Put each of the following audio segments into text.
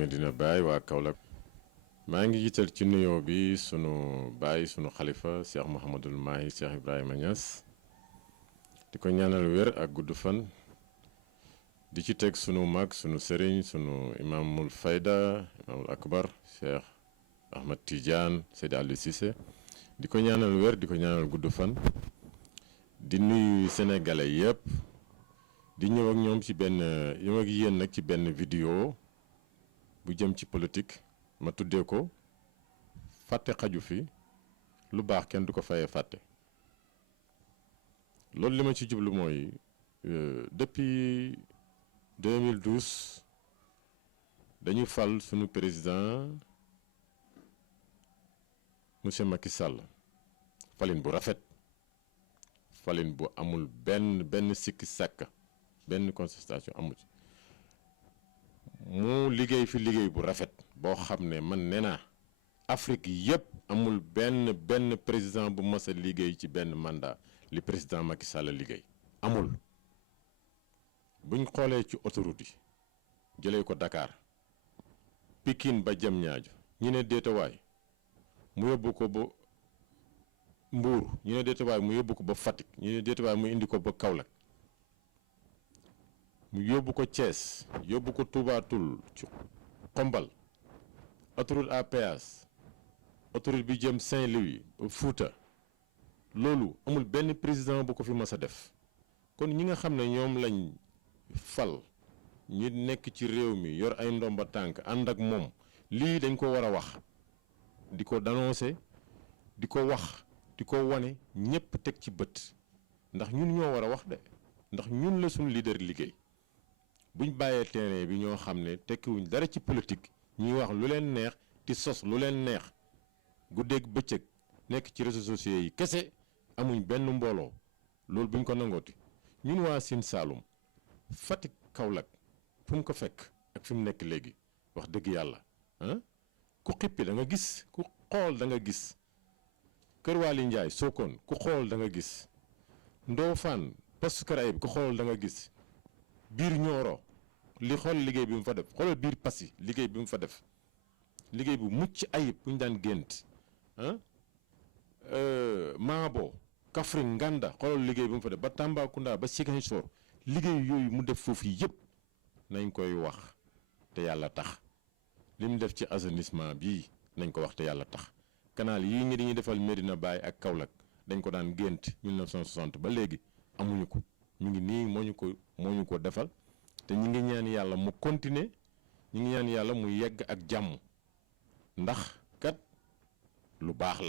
Medina Baye waa Kaolack maa ngi jiital ci nuyoo bi sunu baay sunu xalifa Cheikh Mouhamadul Mahi Cheikh Ibrahima Niass di ko ñaanal wér ak gudd fan di ci teg sunu mag sunu sëriñ sunu imaamul fayda imaamul akbar Cheikh Ahmad Tidiane Seydi Aliou Cissé di ko ñaanal wér di ko ñaanal gudd fan di nuyu sénégalais yëpp di ñëw ak ñoom ci benn ñëw ak yéen nag ci benn vidéo bu jëm ci politique ma tuddee ko fàtte xaju fi lu baax kenn du ko fayee fàtte loolu li ma ci jublu mooy depuis 2012 dañu fal sunu président monsieur Macky Sall falin bu rafet falin bu amul benn sikki sàkk benn contestation amu ci mu liggéey fi liggéey bu rafet boo xam ne man nee naa Afrique yëpp amul benn président bu mas a liggéey ci benn mandat li président Macky Sall liggéey amul buñ xoolee ci autoroute yi jëlee ko Dakar Pikine ba Diamniadio ñu ne déetawaay mu yóbbu ko ba Mbour ñu ne déetawaay mu yóbbu ko ba Fatick ñu ne déetawaay mu indi ko ba Kaolack mu yóbbu ko Thiès yóbbu ko Touba Toul ci Xombal autoroute à péage autoroute bi jëm Saint-Louis Fouta loolu amul benn président bu ko fi mas a def kon ñi nga xam ne ñoom lañ fal ñi nekk ci réew mi yor ay ndomba tànk ànd ak moom lii dañ ko war a wax di ko dénoncer di ko wax di ko wane ñëpp teg ci bët ndax ñun ñoo war a wax de ndax ñun la suñu leader liggéey buñ bàyyee terrain bi ñoo xam ne tekkiwuñ dara ci politique ñuy wax lu leen neex di sos lu leen neex guddeeg bëccëg nekk ci réseaux sociaux yi kese amuñ benn mbooloo loolu buñ ko nangooti ñun waa Sine Saloum Fatick Kaolack fu mu ko fekk ak fi mu nekk léegi wax dëgg yàlla ku xippi da nga gis ku xool da nga gis Kër Waly Ndiaye Sokone ku xool da nga gis Ndofane Poste Kër Ayib ku xool da nga gis biir Nioro li xool liggéey bi mu fa def xoolal biir Passy liggéey bi mu fa def liggéey bu mucc ayib bu ñu daan gént Maabo Kaffrine Nganda xoolal liggéey bi mu fa def ba Tambacounda ba Ziguinchor liggéey yooyu mu def foofu yëpp nañ koy wax te yàlla tax li mu def ci assainissement bii nañ ko wax te yàlla tax canal yii ñi dañuy defal Medina Baye ak Kaolack dañ ko daan gént 1960 ba léegi amuñu ko ñu ngi nii moo ñu ko defal te ñi ngi ñaan yàlla mu continuer ñi ngi ñaan yàlla mu yegg ak jàmm ndax kat lu baax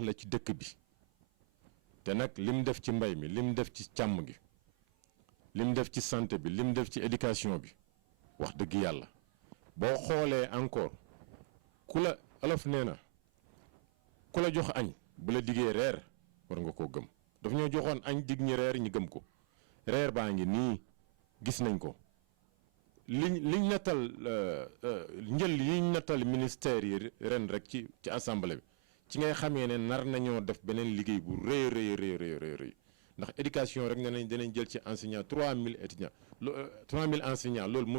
la ci dëkk bi te nag lim def ci mbay mi lim def ci càmm gi lim def ci santé bi lim def ci éducation bi wax dëgg yàlla boo xoolee encore ku la olof nee na ku la jox añ bu la diggee reer war nga koo gëm daf ñoo joxoon añ dig ñi reer ñi gëm ko reer baa ngi nii gis nañ ko liñ nattal njël yiñ nattal ministère yi ren rek ci assemblée bi ci ngay xamee ne nar nañoo def beneen liggéey bu rëy ndax éducation rek ne nañ danañ jël ci enseignant 3000 étudiants 3000 enseignants loolu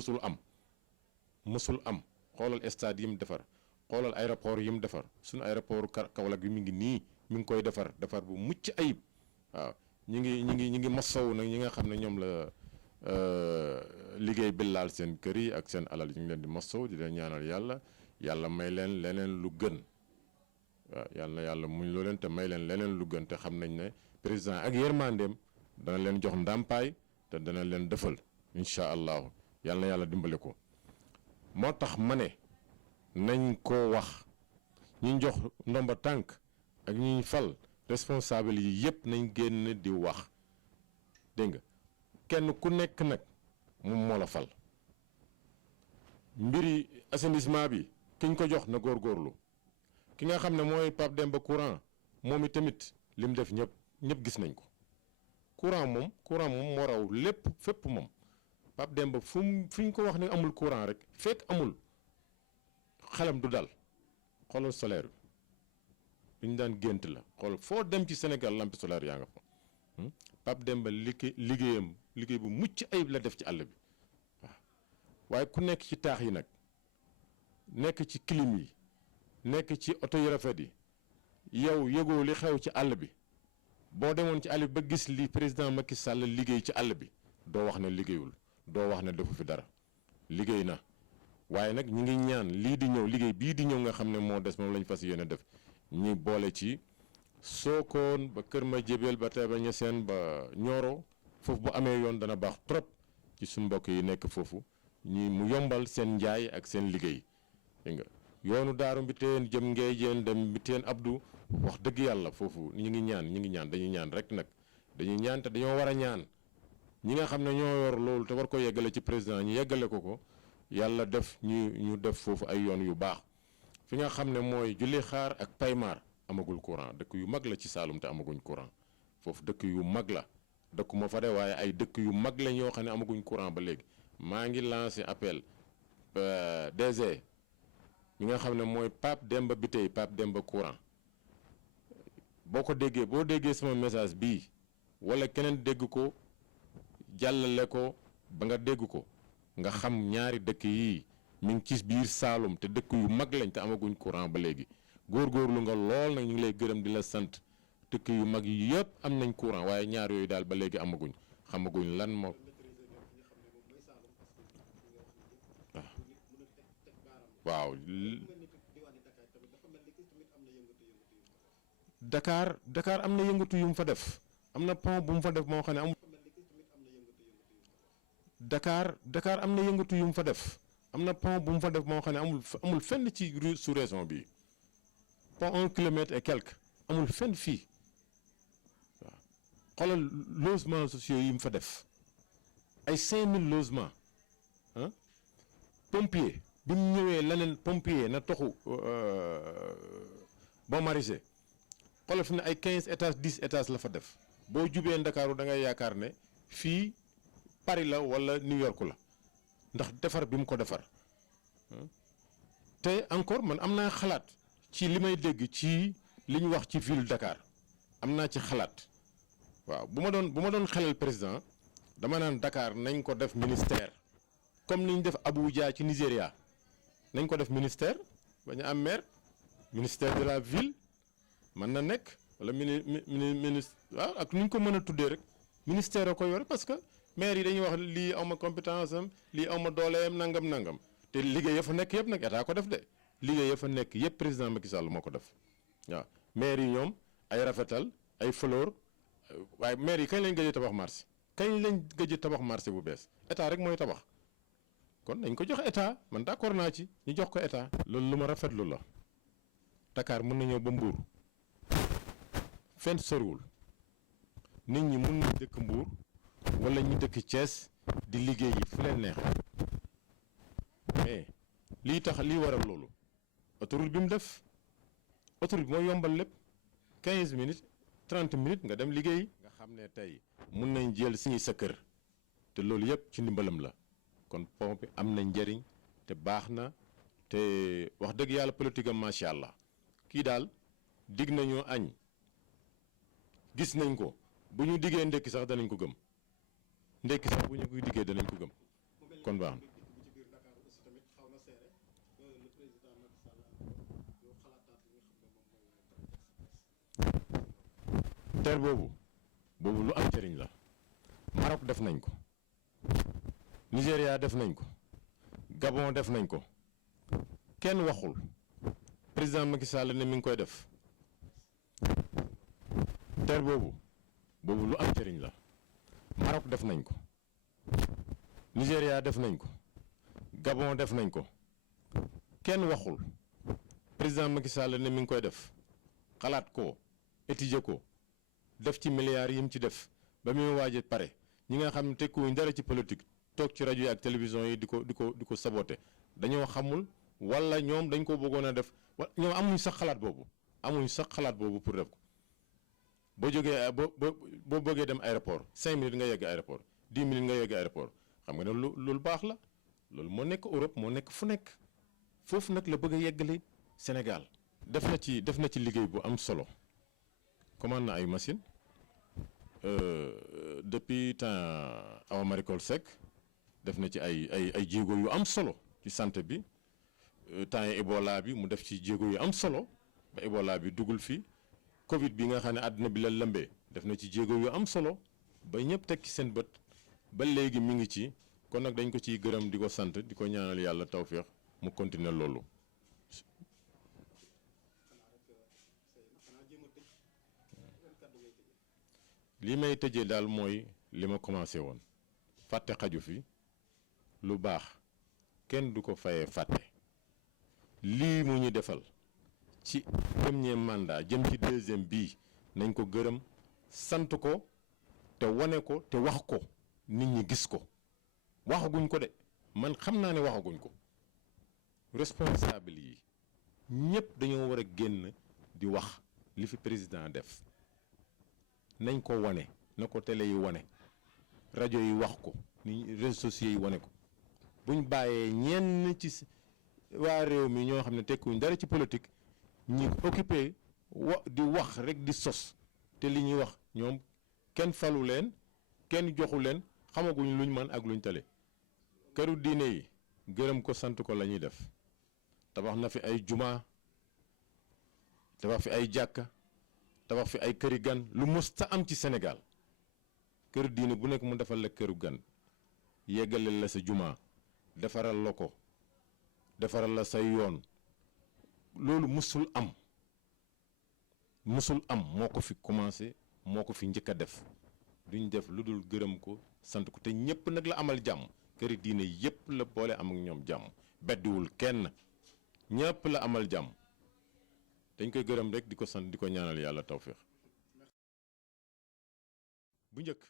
mësul am xoolal stade yi mu defar xoolal aéroport yi mu defar suñu aéroport Kaolack bi mi ngi nii mi ngi koy defar bu mucc ayib waaw ñi ngi masawu nag ñi nga xam ne ñoom la liggéey bi laal seen kër yi ak seen alal ñu ngi leen di masawu di leen ñaanal yàlla may leen leneen lu gën waaw yàlla muñ loo leen te may leen leneen lu gën te xam nañ ne président ak yërmandeem dana leen jox ndàmpaay te dana leen defal incha allahu yàlla dimbale ko moo tax ma ne nañ ko wax ñi jox ndomba tànk ak ñi fal responsable yi yëpp nañ génn di wax dégg nga kenn ku nekk nag moom moo la fal mbiri assainissement bi kiñ ko jox na góorgóorlu ki nga xam ne mooy Pape Demba courant moom tamit lim def ñëpp gis nañ ko courant moom moo raw lépp fépp moom Pape Demba fu ñu ko wax ne amul courant rek fekk amul xelam du dal xoolal solaire bi ñu daan gént la xool foo dem ci Sénégal lampe solaire yaa nga fa Pape Demba liggéey bu mucc ayib la def ci àll bi waaye ku nekk ci taax yi nag nekk ci clim yi nekk ci oto yu rafet yi yow yëgoo li xew ci àll bi boo demoon ci àll bi ba gis li président Macky Sall liggéey ci àll bi doo wax ne liggéeyul doo wax ne defu fi dara liggéey na waaye nag ñi ngi ñaan lii di ñëw liggéey bii di ñëw nga xam ne moo des moom lañ fas yéene def ñi boole ci Sokone ba Kër Madiabel ba Taïba Niassène ba Nioro foofu bu amee yoon dana baax trop ci suñu mbokk yi nekk foofu ñi mu yombal seen njaay ak seen liggéey dégg nga yoonu daaru Mbiteen jëm Ngéyeen dem Mbiteen Abdou wax dëgg yàlla foofu ñi ngi ñaan dañuy ñaan rek nag dañuy ñaan te dañoo war a ñaan ñi nga xam ne ñoo yor loolu te war ko yeggale ci président ñu yeggale ko yàlla def ñu def foofu ay yoon yu baax fi nga xam ne mooy julli xaar ak Paymar amagul courant dëkk yu mag la ci Saloum te amaguñ courant foofu dëkk yu mag la dëkk moo fa de waaye ay dëkk yu mag lañ yoo xam ne amaguñ courant ba léegi maa ngi lancé appel DG mi nga xam ne mooy Pape Demba Bitèye Pape Demba courant boo ko déggee boo déggee sama message bii wala keneen dégg ko jàllale ko ba nga dégg ko nga xam ñaari dëkk yii mi ngi ci biir Saloum te dëkk yu mag lañ te amaguñ courant ba léegi góorgóorlu nga lool nag ñu ngi lay gërëm di la sant dëkk yu mag yi yëpp am nañ courant waaye ñaar yooyu daal ba léegi xamaguñ lan moo waaw Dakar am na yëngatu yu mu fa def am na pont bu mu fa def moo xam ne amul Dakar am na yëngatu yu mu fa def am na pont bu mu fa def moo xam ne amul fenn ci sous-région bi pont 1 kilomètre et quelque amul fenn fii waaw xoolal logements sociaux yi mu fa def ay 5000 logements ah pompier bi mu ñëwee leneen pompier na toxu Bon Marisé xoolal fi ne ay 15 étages 10 étages la fa def boo jubee Ndakaaru da ngay yaakaar ne fii Paris la wala New York la ndax defar bi mu ko defar te encore man am naa xalaat ci li may dégg ci li ñu wax ci ville Dakar am naa ci xalaat waaw bu ma doon xelal président dama naan Dakar nañ ko def ministère comme ni ñu def Abuja ci Nigéria nañ ko def ministère bañ a am maire ministère de la ville mën na nekk wala ministre waaw ak nu ñu ko mën a tuddee rek ministère a ko yore parce que maire yi dañuy wax lii awma compétence am lii awma dooleem nangam te liggéey ya fa nekk yëpp nag état ko def de liggéey ya fa nekk yëpp président Macky Sall moo ko def waaw maire yi ñoom ay rafetal ay fleur waaye maire yi kañ lañ gëj a tabax marché tabax marché bu bees état rek mooy tabax kon nañ ko jox état man d'accord naa ci ñu jox ko état. loolu lu ma rafetlu la Dakar mën na ñëw ba Mbour fenn soriwul nit ñi mën nañ dëkk Mbour wala ñu dëkk Thiès di liggéey yi fu leen neex mais lii waral loolu autoroute bi mu def autoroute bi mooy yombal lépp 15 minutes 30 minutes nga dem liggéey. nga xam ne tey mun nañ jël suñu sa kër te loolu yëpp ci ndimbalam la kon pont bi am na njëriñ te baax na te wax dëgg yàlla politique am macha allah kii daal dig nañu añ gis nañ ko bu ñu diggee ndekki sax danañ ko gëm ndekki sax bu ñu koy diggee danañ ko gëm kon baax na. teer boobu lu am njëriñ la Maroc def nañ ko Nigéria def nañ ko Gabon def nañ ko kenn waxul président Macky Sall ne mi ngi koy def teer boobu lu am njëriñ la Maroc def nañ ko Nigéria def nañ ko Gabon def nañ ko kenn waxul président Macky Sall ne mi ngi koy def xalaat ko étudier ko def ci milliards yi mu ci def ba muy waaj a pare ñi nga xam ne tekkuwuñ dara ci politique toog ci rajo yi ak télévision yi di ko saboté dañoo xamul wala ñoom dañ ko bëggoon a def ñoom amuñ sax xalaat boobu pour def ko boo jógee boo bëggee dem aéroport 5 minutes nga yegg aéroport 10 minutes nga yegg aéroport xam nga ne loolu baax la loolu moo nekk Europe moo nekk fu nekk foofu nag la bëgg a yeggale Sénégal. def na ci liggéey bu am solo commande na ay machine depuis temps Awa Marie Coll Seck def na ci ay jéego yu am solo ci santé bi temps yi Ebola bi mu def ci jéego yu am solo ba Ebola bi dugul fi Covid bi nga xam ne àdduna bi la lëmbee def na ci jéego yu am solo ba ñëpp teg ci seen bët ba léegi mi ngi ci kon nag dañ ko ciy gërëm di ko sant di ko ñaanal yàlla tawféex mu continuer loolu. li may tëjee daal mooy li ma commencé woon fàtte xaju fi lu baax kenn du ko fayee fàtte lii mu ñu defal ci premier mandat jëm ci deuxième bii nañ ko gërëm sant ko te wane ko te wax ko nit ñi gis ko waxaguñ ko de man xam naa ne waxaguñ ko responsable yi ñëpp dañoo war a génn di wax li fi président def nañ ko wane na ko télé yi wane rajo yi wax ko ni réseaux sociaux yi wane ko buñ bàyyee ñenn ci waa réew mi ñoo xam ne tekkuñ dara ci politique ñi occupé di wax rek di sos te li ñuy wax ñoom kenn falu leen kenn joxu leen xamaguñ luñ mën ak luñ tale këru diine yi gërëm ko sant ko la ñuy def tabax na fi ay juma tabax fi ay jàkka tabax fi ay këri gan lu musta am ci Sénégal kër diine bu nekk mu defal la këru gan yeggaleel la sa juma defaral la ko defaral la say yoon loolu musul am moo ko fi commencé moo ko fi njëkk a def duñ def lu dul gërëm ko sant ko te ñëpp nag la amal jàmm këri diine yëpp la boole am ak ñoom jàmm beddiwul kenn ñëpp la amal jàmm dañ koy gërëm rek di ko sant di ko ñaanal yàlla tawféex bu njëkk